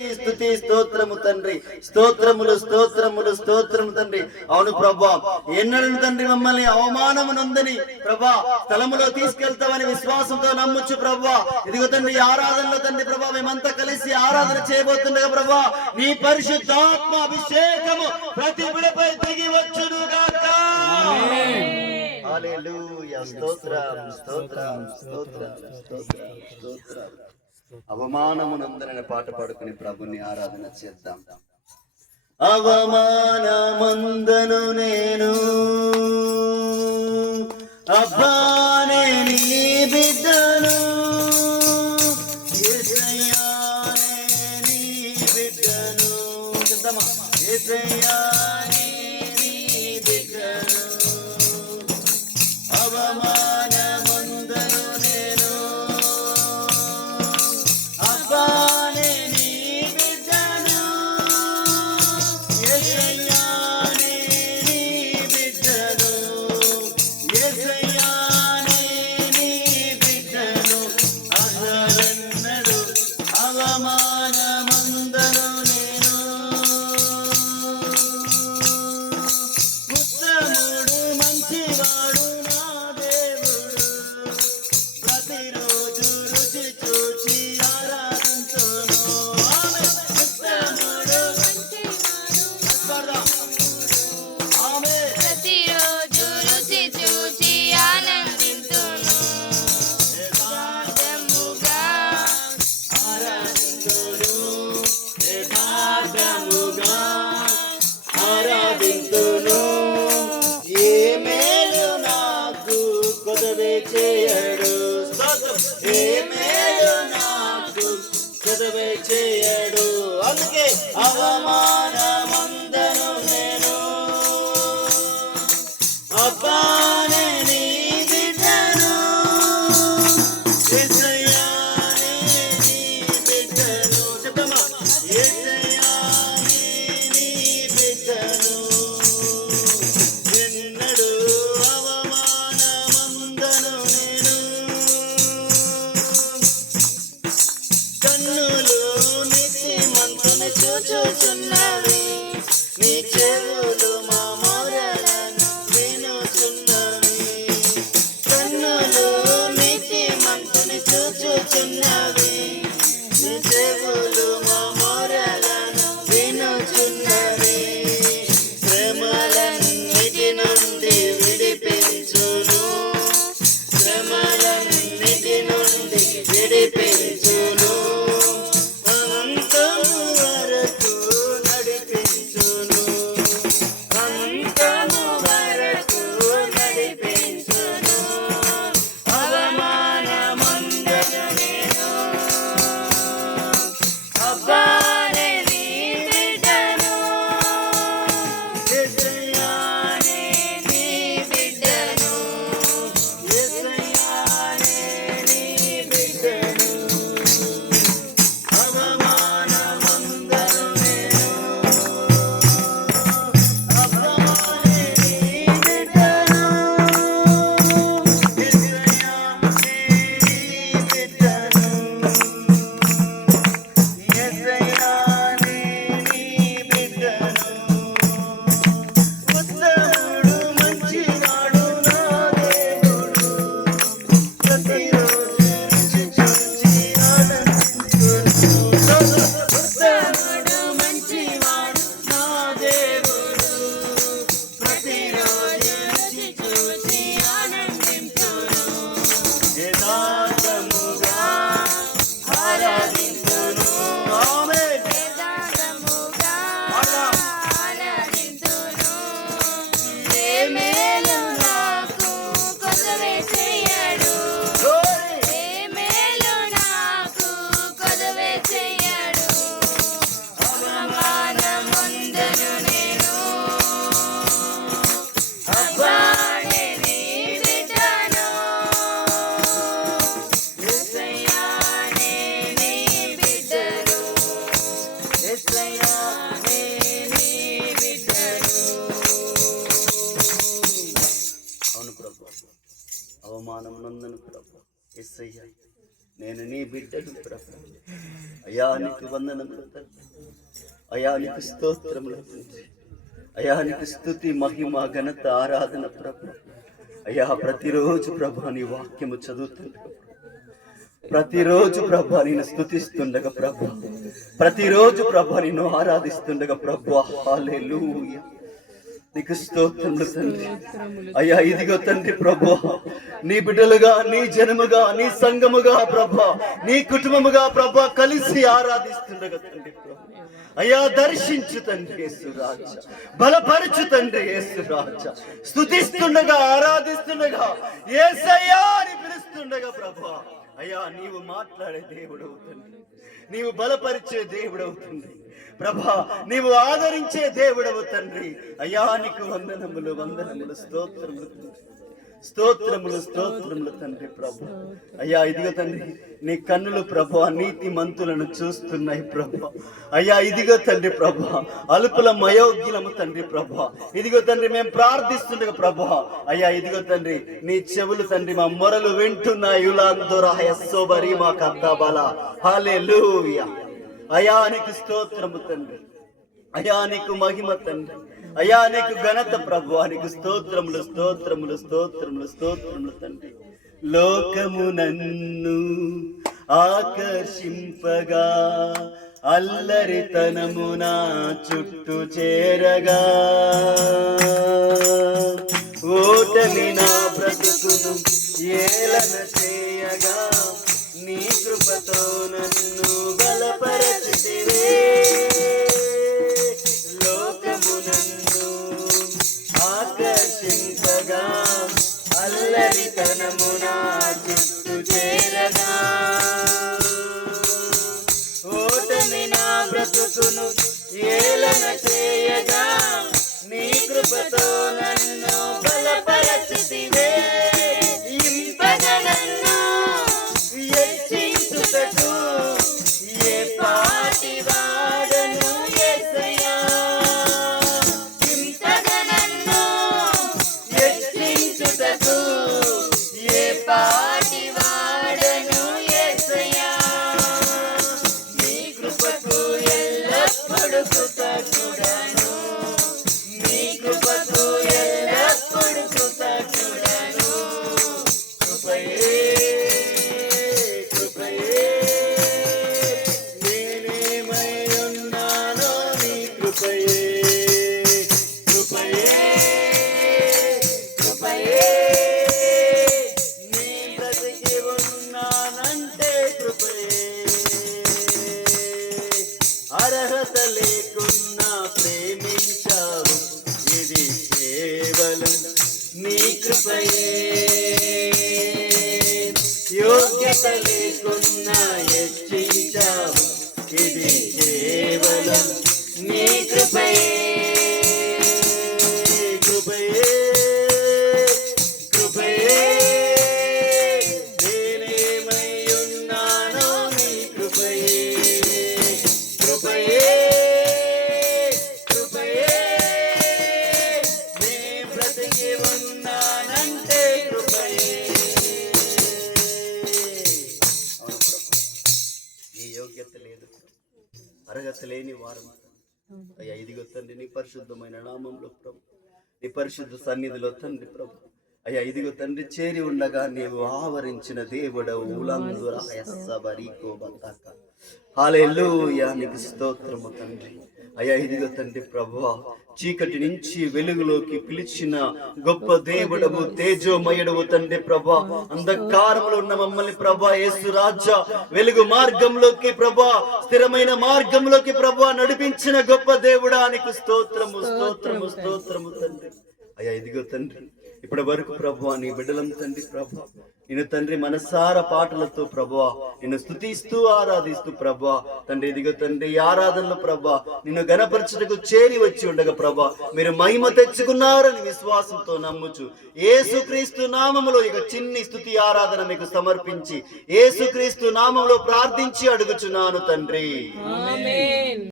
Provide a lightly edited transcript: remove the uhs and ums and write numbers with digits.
స్తుతి స్తోత్రము తండ్రి, స్తోత్రములు స్తోత్రములు స్తోత్రము తండ్రి. అవును ప్రభా, ఎన్నడూ తండ్రి మమ్మల్ని అవమానమునందని ప్రభా స్థలములో తీసుకెళ్తామని విశ్వాసంతో నమ్ముచ్చు ప్రభా. ఇదిగో తండ్రి ఆరాధనలో తండ్రి ప్రభా మేమంతా కలిసి ఆరాధన చేయబోతుండగా ప్రభా నీ పరిశుద్ధాత్మ అభిషేకము ప్రతి బిడ్డపై దిగి వచ్చును గాక. హల్లెలూయా. స్తోత్రం స్తోత్రం స్తోత్రం స్తోత్రం స్తోత్రం. అవమానమునందరని పాట పాడుకుని ప్రభుని ఆరాధన చేద్దాం. అవమానమందను నేను అబ్బానే నీ బిడ్డను, యేసయ్యా నీ బిడ్డను, చెప్తామా? యేసయ్యా నీ బిడ్డను, అవమానమందను నేను అబ్బానే నీ బిడ్డను, యేసయ్యా నీ బిడ్డను, యేసయ్యా నీ బిడ్డను, అసలెన్నడు అవమానమందను నేను. ఉత్తముడు మంచివాడు నా దేవుడు, ప్రతిరోజు రుచి చూచి ఆరాధించును. ఉత్తముడు మంచివాడు, ఆమె ప్రతిరోజు రుచి చూచి ఆనందింతును. యథార్థముగా ఆరాధించును, యథార్థముగా ఆరాధించును. ఏ మేలు నాకు కొదవే చేయడు, స్తోత్రం. ఏ మేలు నాకు కొదవే చేయడు, అందుకే అవమానమందను నేను అబ్బానే నీ బిడ్డను, యేసయ్యా నీ బిడ్డను, చెప్తామా? యేసయ్యా నీ బిడ్డను, ఎన్నడూ అవమానమందను నేను. కన్నులు నీతిమంతుని చూచుచున్నవి, నీ చెవులు మా మొరలను వినుచున్నవి. కన్నులు నీతిమంతుని చూచుచున్నవి, నీ చెవులు మా మొరలను వినుచున్నవి. శ్రమలన్నిటి నుండి విడిపించును, శ్రమలన్నిటి నుండి విడిపించును, అంతము వరకు నడిపించును, అంతము వరకు నడిపించును. అవమానమందను నేను అబ్బానే నీ బిడ్డను, యేసయ్యా నీ బిడ్డను, యేసయ్యా నీ బిడ్డను, అవమానమందను నేను అబ్బానే నీ బిడ్డను, యేసయ్యా నీ బిడ్డను, యేసయ్యా నీ బిడ్డను. ఉత్తముడు మంచివాడు నా దేవుడు, ప్రతిరోజు రుచి చూచి ఆనందించును. ఉత్తముడు మంచివాడు నా దేవుడు, ప్రతిరోజు రుచి చూచి ఆనందించును. యథార్థముగా ఆరాధించును, ఆమేన్. యథార్థముగా ఆనందింతును. ఏ మేలు నాకు కొదవే చేయడు, ఏ మేలు నాకు కొదవే చేయడు. అవమానమందను నేను అబ్బానే నీ బిడ్డను, యేసయ్యా నీ బిడ్డను, యేసయ్యా నీ బిడ్డను. అవును ప్రభు, అవమానం నందను ప్రభు. యేసయ్యా నేను నీ బిడ్డను ప్రభు. అయా నీకు వందనములు తండ్రి, అయా నీకు స్తోత్రములు తండ్రి, అయా నీకు స్తుతి మహిమ ఘనత ఆరాధన ప్రభు. అయ్యా ప్రతిరోజు ప్రభా నీ వాక్యము చదువుతుండగా, ప్రతిరోజు ప్రభా నేను స్తుతిస్తుండగా ప్రభా, ప్రతిరోజు ప్రభా నిన్ను ఆరాధిస్తుండగా ప్రభా. హల్లెలూయా, నీకు స్తోత్రములు తండ్రి. అయ్యా ఇదిగో తండ్రి ప్రభా, నీ బిడ్డలుగా, నీ జనముగా, నీ సంఘముగా ప్రభా, నీ కుటుంబముగా ప్రభా కలిసి ఆరాధిస్తుండగా తండ్రి ప్రభా. అయ్యా దర్శించు తండ్రి యేసురాజా, బలపరచు తండ్రి యేసురాజా. స్తుతిస్తుండగా, ఆరాధిస్తుండగా, యేసయ్యా అని పిలుస్తుండగా ప్రభా. అయ్యా నీవు మాట్లాడే దేవుడు అవుతుంది, నీవు బలపరిచే దేవుడు అవుతుంది ప్రభా, నీవు ఆదరించే దేవుడవు తండ్రి. అయ్యా నీకు వందనములు వందనములు, స్తోత్రములు తండ్రి, స్తోత్రములు స్తోత్రములు తండ్రి ప్రభా. అయ్యా ఇదిగో తండ్రి నీ కన్నులు ప్రభా నీతి మంతులను చూస్తున్నాయి ప్రభా. అయ్యా ఇదిగో తండ్రి ప్రభా అలుపుల మయోగ్యులము తండ్రి ప్రభా. ఇదిగో తండ్రి మేము ప్రార్థిస్తుండగా ప్రభా. అయ్యా ఇదిగో తండ్రి నీ చెవులు తండ్రి మా మొరలు వింటున్నాయి. యులాందోరాయ సోబరి మా కద్దాబాల. హల్లెలూయా. అయా నీకు స్తోత్రము తండ్రి, అయా నీకు మహిమ తండ్రి, అయా నీకు ఘనత ప్రభు. నీకు స్తోత్రములు స్తోత్రములు స్తోత్రములు స్తోత్రములు తండ్రి. లోకము నన్ను ఆకర్షింపగా, అల్లరితనము నా చుట్టూ చేరగా, ఓటమి నా బ్రతుకును ఏలన చేయగా, నీ కృపతో నన్ను బలపరచితివే. లోకము నన్ను ఆకర్షింపగా, అల్లరితనము నా చుట్టూ చేరగా, ఓటమి నా బ్రతుకును ఏలన చేయగా, నీ కృపతో నన్ను బలపరచితివే. ఇంపగా నన్ను హెచ్చించుటకు ఏ పాటి వాడను యేసయ్యా. ఇంపగా నన్ను హెచ్చించుటకు ఏ పాటి వాడను యేసయ్యా. నీ కృపకు ఎల్లప్పుడూ కృతజ్ఞుడను, నీ కృపకు ఎల్లప్పుడూ కృతజ్ఞుడను. కృపయే అర్హత లేకున్నా ప్రేమించావు, ఇది కేవలం నీ కృపయే. యోగ్యత లేకున్నా హెచ్చించావు, ఇది కేవలం నీ కృపయే. కృపయే కృపయే నేనేమై ఉన్నానో నీ కృపయే. కృపయే కృపయే నే బ్రతికి ఉన్నానంటే కృపయే. ఈ యోగ్యత లేదు, అర్హత లేని వారు. అయ్యా ఇదిగో తండ్రి నీ పరిశుద్ధమైన నామంలో ప్రభు, నీ పరిశుద్ధ సన్నిధిలో తండ్రి ప్రభు. అయ్యా ఇదిగో తండ్రి చేరి ఉండగా నీవు ఆవరించిన దేవుడవు. హల్లెలూయా, నీకు స్తోత్రము తండ్రి. అయ్యా ఇదిగో తండ్రి ప్రభువా, చీకటి నుంచి వెలుగులోకి పిలిచిన గొప్ప దేవుడవు, తేజోమయుడవు తండ్రి ప్రభా. అంధకారంలో ఉన్న మమ్మల్ని ప్రభా యేసు రాజా వెలుగు మార్గంలోకి ప్రభా, స్థిరమైన మార్గంలోకి ప్రభా నడిపించిన గొప్ప దేవుడా, నీకు స్తోత్రము స్తోత్రము స్తోత్రము తండ్రి. అయ్యా ఇదిగో తండ్రి ఇప్పటి వరకు ప్రభువా నీ బిడ్డలం తండ్రి ప్రభా, నిన్ను తండ్రి మనసార పాటలతో ప్రభువా నిన్ను స్తుతిస్తూ ఆరాధిస్తూ ప్రభువా తండ్రి. ఇదిగో తండ్రి ఈ ఆరాధనలో ప్రభా నిన్ను గణపరచుటకు చేరి వచ్చి ఉండగా ప్రభా మీరు మహిమ తెచ్చుకున్నారని విశ్వాసంతో నమ్ముచు యేసుక్రీస్తు నామములో ఇక చిన్ని స్తుతి ఆరాధన మీకు సమర్పించి యేసుక్రీస్తు నామములో ప్రార్థించి అడుగుచున్నాను తండ్రి. ఆమేన్.